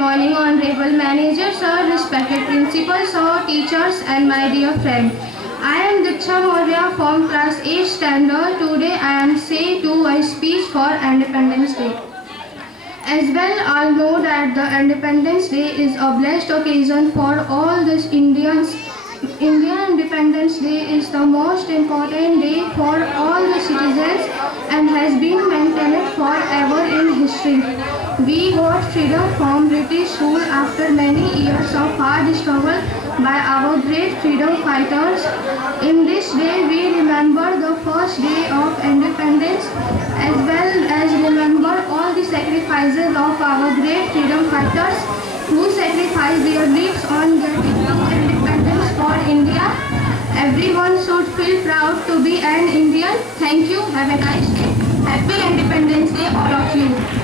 morning, Honorable Manager, Sir, respected Principal, Sir, teachers, and my dear friend. I am Diksha Maurya from class 8 standard. Today I am saying to a speech for Independence Day. As well, all know that the Independence Day is a blessed occasion for all the Indians. Indian Independence Day is the most important day for all the citizens and has been maintained forever in history. We got freedom from British rule after many years of hard struggle by our great freedom fighters. In this day, we remember the first day of independence as well as remember all the sacrifices of our great freedom fighters who sacrificed their lives on getting independence for India. Everyone should feel proud to be an Indian. Thank you. Have a nice day. Happy Independence Day, all of you.